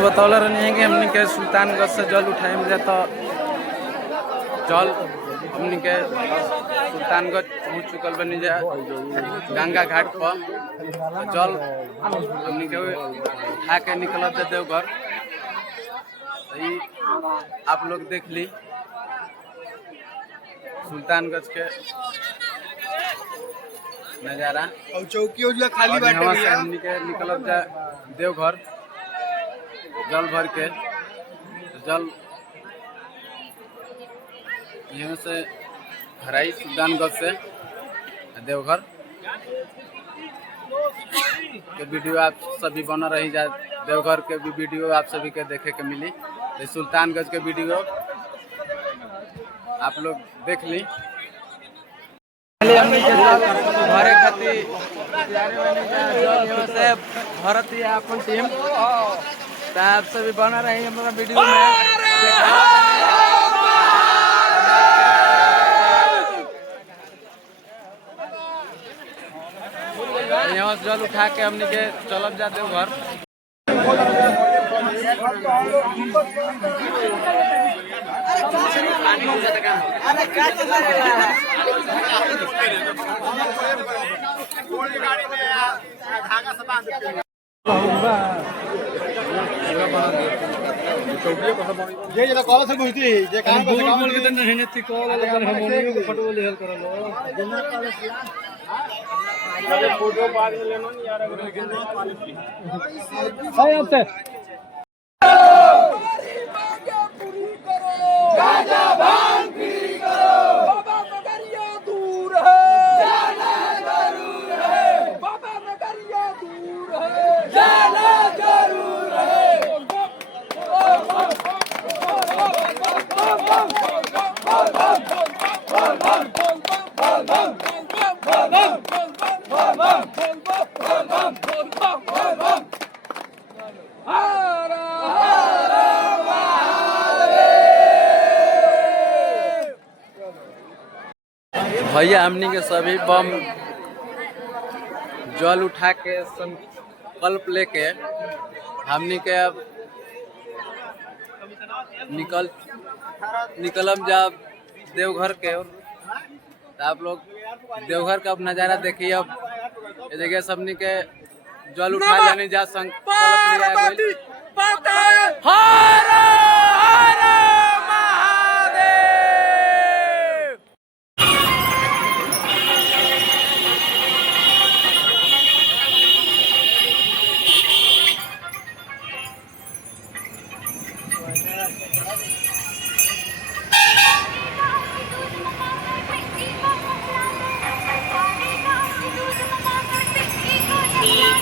बतौल रही है कि हमने के सुल्तानगंज से जल उठाए मुझे तो जल हमने के सुल्तानगंज पहुँच चुकल बनी जा गंगा घाट पर जल हमने के उठा के निकल देवघर। आप लोग देख ली सुल्तानगंज के नजारा और चौकी खाली हमने के निकल जा देवघर जल भर के। जल यहाँ से भराई सुल्तानगंज से देवघर के वीडियो आप सभी बना रही जा। देवघर के भी वीडियो आप सभी के देखे के मिली। तो सुल्तानगंज के वीडियो आप लोग देख ली। भरे खातिर से भरत ही अपन टीम आप सभी बना रही हमारा वीडियो में। यहाँ से जल उठा के हमने के चलब जाते हो घर। ये जरा कॉल से पूछती जे काम को काम के नहीं नेती कॉल लगा हारमोनियम को फोटो लेहल करलो अरे फोटो बाद में लेनो नहीं यार भाई आपसे गाजा भांग पी करो बाबा नगरिया दूर है जाना जरूर है बाबा नगरिया दूर है जाना जरूर है। भैया हमनी के सभी बम जल उठा के संकल्प लेके हमनी के अब निकलम जब देवघर के। तो आप लोग देवघर का अब नज़ारा देखिए। अब ये जगह सबनी के जल उठा लेने जा संकल्प लिया।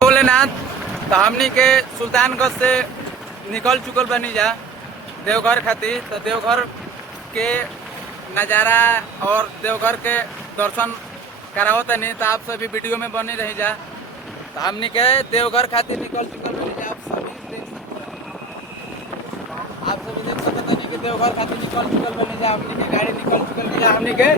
भोलेनाथ तो हमनी के सुल्तानगंज से निकल चुकल बनी जा देवघर खातिर। तो देवघर के नज़ारा और देवघर के दर्शन करावत नहीं। तो आप सभी वीडियो में बनी रही जा। तो हमनी के देवघर खातिर निकल चुकल बनी जा। आप सभी देख सकते हैं कि देवघर खातिर निकल चुकल बनी जा। हमनी की गाड़ी निकल चुकल बनी जा। हमनी के